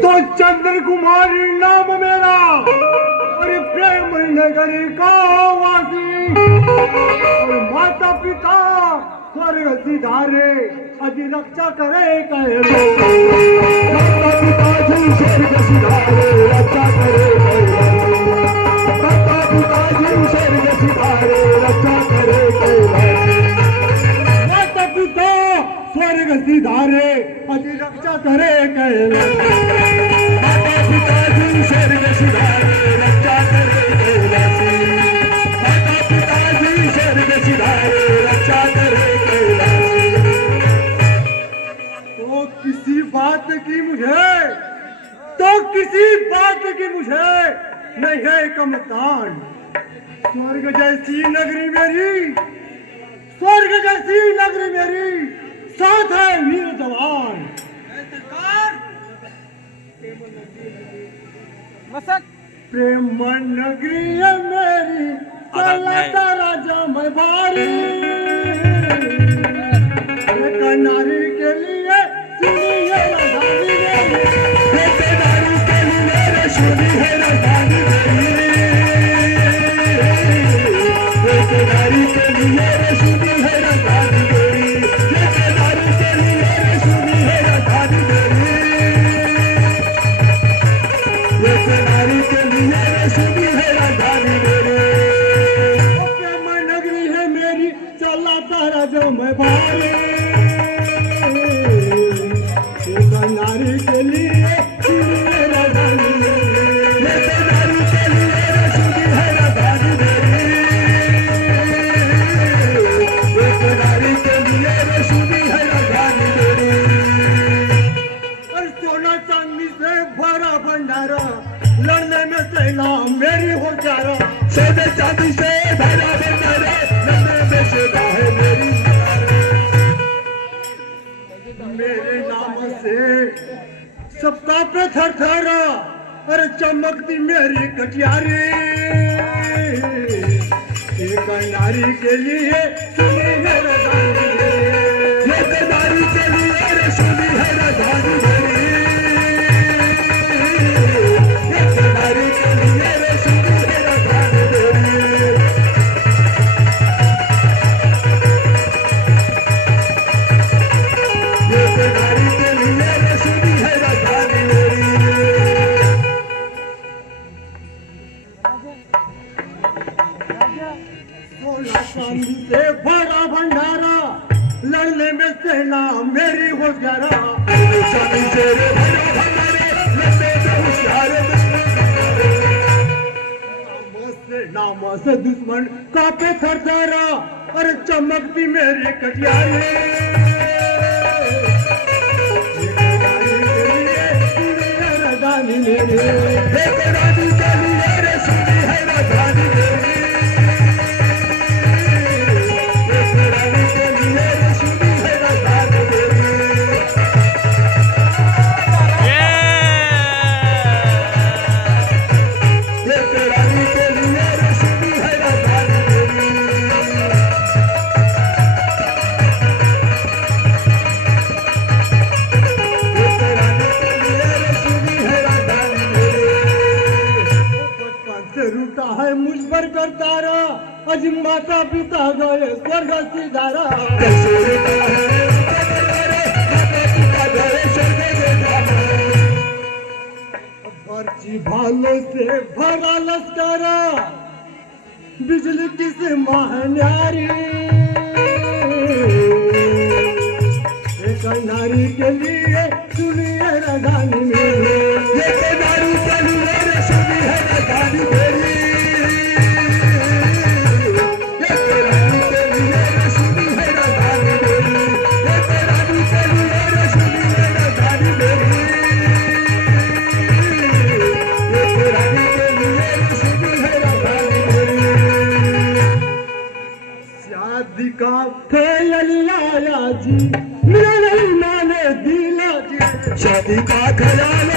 तो चंद्र कुमारी नाम मेरा और प्रेम नगरी का वासी और माता पिता स्वर्ग सिधारे अजी रक्षा करे कहे माता पिता जी स्वर्ग सिधारे रक्षा करे माता पिता जी स्वर्ग सिधारे रक्षा करे माता पिता स्वर्ग सिधारे अजी रक्षा करे कहे माता पिता जी स्वर्ग सिधारे रक्षा करे माता पिता जी स्वर्ग सिधारे रक्षा करे तो किसी बात की मुझे नहीं है कमतान स्वर्ग जैसी नगरी मेरी साथ है वीर जवान प्रेम नगरी है मेरी चलता राजा मैं बारी नारी के लिए सुनिए राधानी नारी के लिए सुनिए राधानी नारी के लिए सुनिए राधानी नारी के लिए सुनिए राधानी नारी के लिए सुनिए राधानी प्रेम नगरी है मेरी चलाता राजा मैं बारी नारी के लिए सुनिए राधानी नारी के लिए सुनिए राधानी नारी के लिए सुनिए राधानी और सोना चांदी से भरा भंडारा लड़ने में सेना मेरी हो जारा सोने चांदी से भरा भंडारा लड़ने में सेना है मेरी मेरे नाम से सबका पे थरथरा अरे चमकती मेरी कटियारी एक नारी के लिए सुनी है राधानी एक नारी के लिए सुनी है राधानी एक नारी के लिए सुनी है राधानी चांदी से भरा भंडारा लड़ने में सेना मेरी होशियारा चांदी से भरा भंडारा लड़ने में होशियार नाम से दुश्मन कापे थरथरा अरे चमकती मेरी कटियारी राधानी मेरी रानी के लिए सुनी है राधानी मेरी रूठा है मुझ पर करतारा अज माता पिता गए स्वर्ग सिधारा भर्ची भालों से भरा लश्करा बिजली किस महान्यारी एक नारी के लिए सुनिए राधानी मेरी एक नारी के लिए सुनिए राधानी मेरी एक रानी के लिए सुनिए राधानी मेरी एक रानी के लिए सुनिए राधानी मेरी एक रानी के लिए सुनिए राधानी मेरी शादी का खेल लाया जी मेरे माने दिला जी शादी का ख्याल